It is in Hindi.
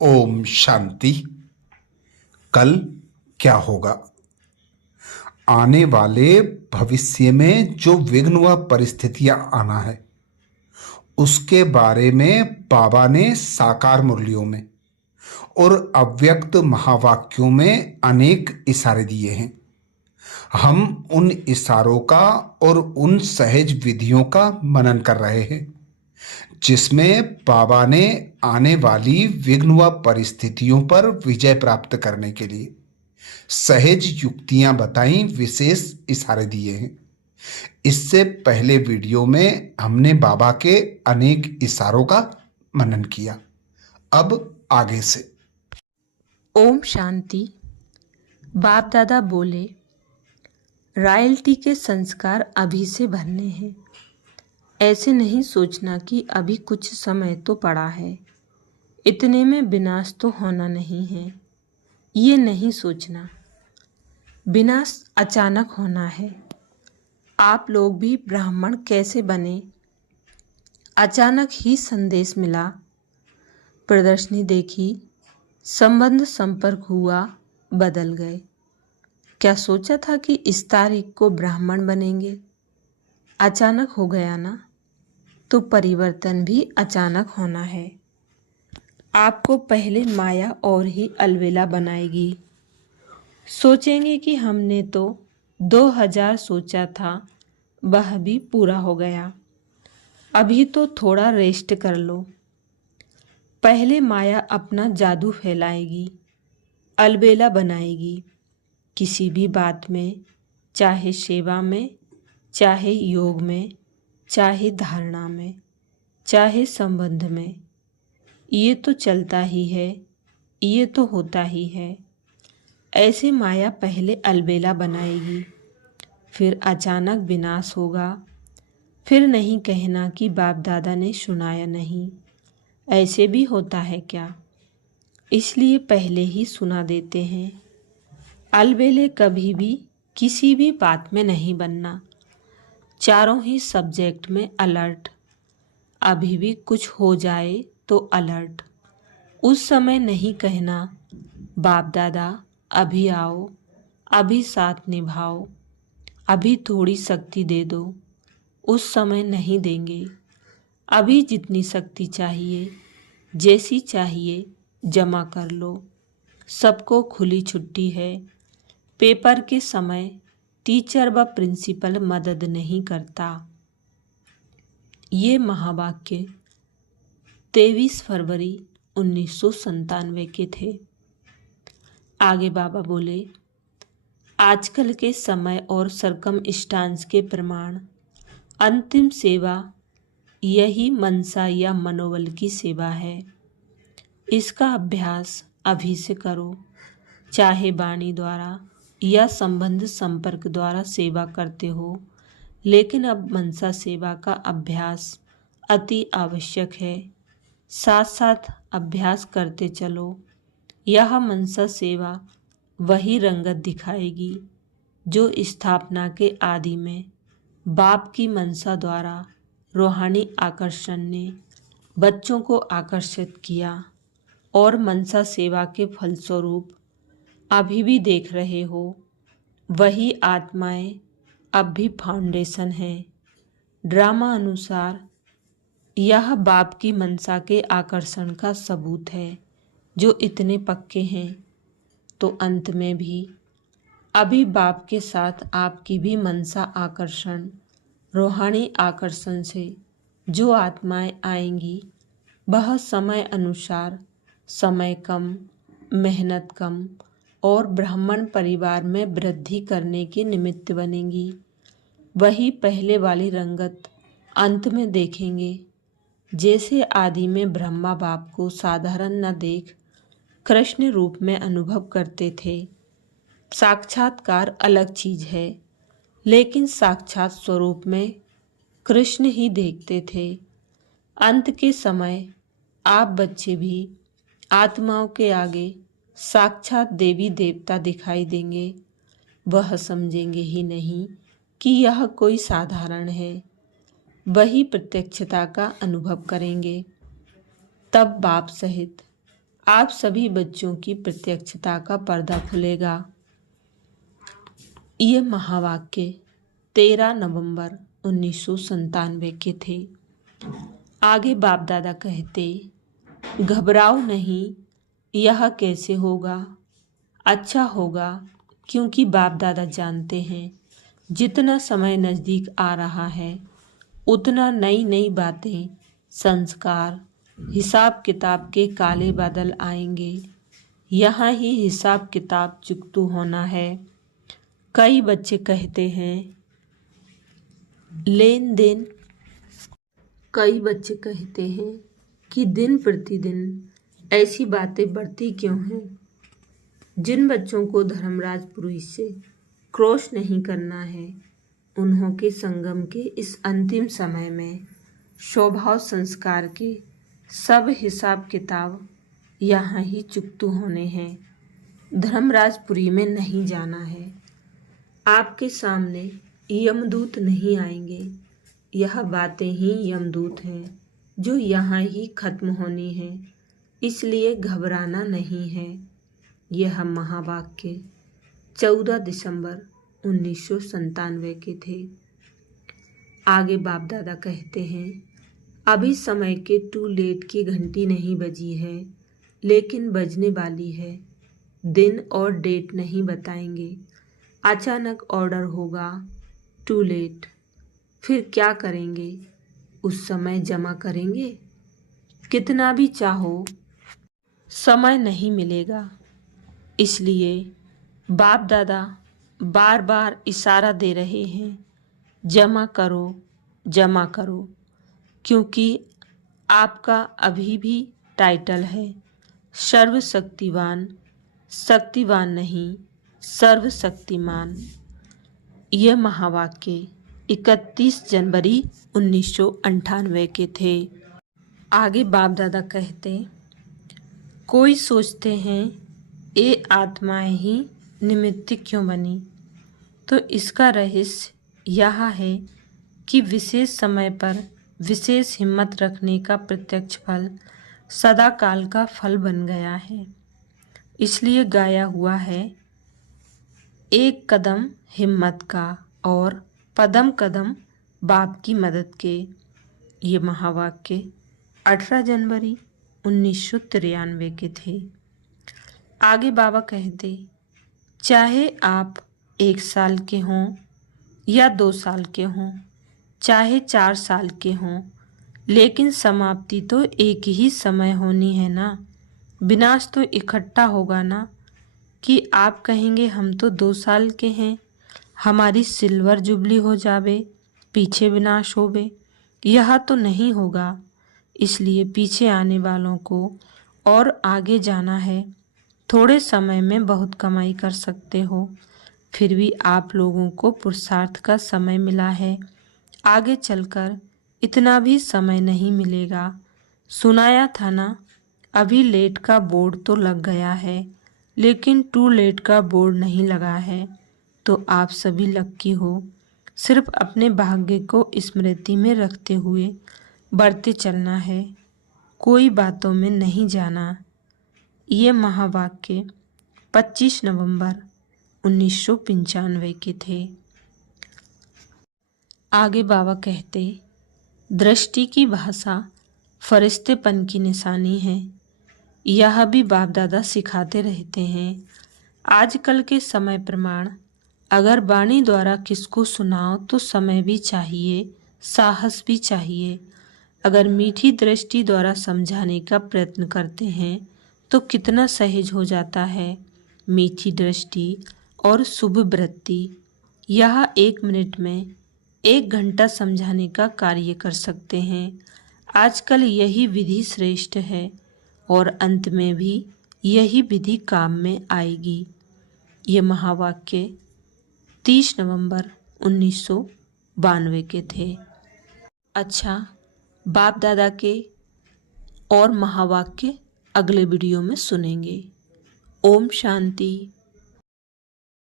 ओम शांति। कल क्या होगा? आने वाले भविष्य में जो विघ्न व परिस्थितियां आना है उसके बारे में बाबा ने साकार मुरलियों में और अव्यक्त महावाक्यों में अनेक इशारे दिए हैं। हम उन इशारों का और उन सहज विधियों का मनन कर रहे हैं जिसमें बाबा ने आने वाली विघ्न व परिस्थितियों पर विजय प्राप्त करने के लिए सहज युक्तियां बताई, विशेष इशारे दिए हैं। इससे पहले वीडियो में हमने बाबा के अनेक इशारों का मनन किया। अब आगे से। ओम शांति। बाप दादा बोले, रॉयल्टी के संस्कार अभी से भरने हैं। ऐसे नहीं सोचना कि अभी कुछ समय तो पड़ा है, इतने में विनाश तो होना नहीं है। ये नहीं सोचना, विनाश अचानक होना है। आप लोग भी ब्राह्मण कैसे बने? अचानक ही संदेश मिला, प्रदर्शनी देखी, संबंध संपर्क हुआ, बदल गए। क्या सोचा था कि इस तारीख को ब्राह्मण बनेंगे? अचानक हो गया ना, तो परिवर्तन भी अचानक होना है। आपको पहले माया और ही अलवेला बनाएगी। सोचेंगे कि हमने तो 2000 सोचा था, वह भी पूरा हो गया, अभी तो थोड़ा रेस्ट कर लो। पहले माया अपना जादू फैलाएगी, अलबेला बनाएगी। किसी भी बात में, चाहे सेवा में, चाहे योग में, चाहे धारणा में, चाहे संबंध में, ये तो चलता ही है, ये तो होता ही है। ऐसे माया पहले अलबेला बनाएगी, फिर अचानक विनाश होगा। फिर नहीं कहना कि बाप दादा ने सुनाया नहीं, ऐसे भी होता है क्या? इसलिए पहले ही सुना देते हैं। अलबेले कभी भी किसी भी बात में नहीं बनना, चारों ही सब्जेक्ट में अलर्ट। अभी भी कुछ हो जाए तो अलर्ट। उस समय नहीं कहना, बाप दादा अभी आओ, अभी साथ निभाओ, अभी थोड़ी शक्ति दे दो। उस समय नहीं देंगे। अभी जितनी शक्ति चाहिए, जैसी चाहिए, जमा कर लो। सबको खुली छुट्टी है। पेपर के समय टीचर व प्रिंसिपल मदद नहीं करता। ये महावाक्य 23 फरवरी 1997 के थे। आगे बाबा बोले, आजकल के समय और सरकमस्टांस के प्रमाण अंतिम सेवा यही मनसा या मनोबल की सेवा है। इसका अभ्यास अभी से करो। चाहे वाणी द्वारा या संबंध संपर्क द्वारा सेवा करते हो, लेकिन अब मनसा सेवा का अभ्यास अति आवश्यक है। साथ साथ अभ्यास करते चलो। यह मनसा सेवा वही रंगत दिखाएगी जो स्थापना के आदि में बाप की मनसा द्वारा रूहानी आकर्षण ने बच्चों को आकर्षित किया, और मनसा सेवा के फलस्वरूप अभी भी देख रहे हो। वही आत्माएं अब भी फाउंडेशन है। ड्रामा अनुसार यह बाप की मनसा के आकर्षण का सबूत है, जो इतने पक्के हैं। तो अंत में भी अभी बाप के साथ आपकी भी मनसा आकर्षण, रूहानी आकर्षण से जो आत्माएं आएंगी, वह समय अनुसार समय कम, मेहनत कम और ब्राह्मण परिवार में वृद्धि करने के निमित्त बनेंगी। वही पहले वाली रंगत अंत में देखेंगे। जैसे आदि में ब्रह्मा बाप को साधारण न देख कृष्ण रूप में अनुभव करते थे। साक्षात्कार अलग चीज है, लेकिन साक्षात स्वरूप में कृष्ण ही देखते थे। अंत के समय आप बच्चे भी आत्माओं के आगे साक्षात देवी देवता दिखाई देंगे। वह समझेंगे ही नहीं कि यह कोई साधारण है। वही प्रत्यक्षता का अनुभव करेंगे। तब बाप सहित आप सभी बच्चों की प्रत्यक्षता का पर्दा खुलेगा। ये महावाक्य 13 नवंबर 1997 के थे। आगे बाप दादा कहते, घबराओ नहीं, यह कैसे होगा? अच्छा होगा, क्योंकि बाप दादा जानते हैं जितना समय नज़दीक आ रहा है उतना नई नई बातें, संस्कार, हिसाब किताब के काले बादल आएंगे। यहाँ ही हिसाब किताब चुकतू होना है। कई बच्चे कहते हैं लेन देन, कई बच्चे कहते हैं कि दिन प्रतिदिन ऐसी बातें बढ़ती क्यों हैं? जिन बच्चों को धर्मराज पुरी से क्रॉस नहीं करना है, उन्हों के संगम के इस अंतिम समय में स्वभाव संस्कार के सब हिसाब किताब यहाँ ही चुकतू होने हैं। धर्मराजपुरी में नहीं जाना है। आपके सामने यमदूत नहीं आएंगे। यह बातें ही यमदूत हैं जो यहाँ ही खत्म होनी है। इसलिए घबराना नहीं है। यह महावाक्य 14 दिसंबर 1997 के थे। आगे बाप दादा कहते हैं, अभी समय के टू लेट की घंटी नहीं बजी है, लेकिन बजने वाली है। दिन और डेट नहीं बताएंगे। अचानक ऑर्डर होगा, टू लेट। फिर क्या करेंगे? उस समय जमा करेंगे? कितना भी चाहो समय नहीं मिलेगा। इसलिए बाप दादा बार बार इशारा दे रहे हैं, जमा करो, जमा करो, क्योंकि आपका अभी भी टाइटल है सर्वशक्तिवान, शक्तिवान नहीं, सर्वशक्तिमान। यह महावाक्य 31 जनवरी 1998 के थे। आगे बाप दादा कहते, कोई सोचते हैं ये आत्माएं ही निमित्त क्यों बनी? तो इसका रहस्य यह है कि विशेष समय पर विशेष हिम्मत रखने का प्रत्यक्ष फल सदा काल का फल बन गया है। इसलिए गाया हुआ है, एक कदम हिम्मत का और पदम कदम बाप की मदद के। ये महावाक्य 18 जनवरी 1993 के थे। आगे बाबा कहते, चाहे आप 1 साल के हों या 2 साल के हों, चाहे 4 साल के हों, लेकिन समाप्ति तो एक ही समय होनी है ना। विनाश तो इकट्ठा होगा ना, कि आप कहेंगे हम तो 2 साल के हैं, हमारी सिल्वर जुबली हो जावे, पीछे विनाश होवे। यह तो नहीं होगा। इसलिए पीछे आने वालों को और आगे जाना है। थोड़े समय में बहुत कमाई कर सकते हो। फिर भी आप लोगों को पुरुषार्थ का समय मिला है। आगे चलकर इतना भी समय नहीं मिलेगा। सुनाया था ना, अभी लेट का बोर्ड तो लग गया है, लेकिन टू लेट का बोर्ड नहीं लगा है। तो आप सभी लक्की हो। सिर्फ अपने भाग्य को स्मृति में रखते हुए बढ़ते चलना है, कोई बातों में नहीं जाना। ये महावाक्य 25 नवंबर 1995 के थे। आगे बाबा कहते, दृष्टि की भाषा फरिश्तेपन की निशानी है। यह भी बाप दादा सिखाते रहते हैं। आजकल के समय प्रमाण अगर वाणी द्वारा किसको सुनाओ तो समय भी चाहिए, साहस भी चाहिए। अगर मीठी दृष्टि द्वारा समझाने का प्रयत्न करते हैं तो कितना सहज हो जाता है। मीठी दृष्टि और शुभ वृत्ति यह 1 मिनट में 1 घंटा समझाने का कार्य कर सकते हैं। आजकल यही विधि श्रेष्ठ है और अंत में भी यही विधि काम में आएगी। ये महावाक्य 30 नवंबर 1992 के थे। अच्छा, बाप दादा के और महावाक्य अगले वीडियो में सुनेंगे। ओम शांति।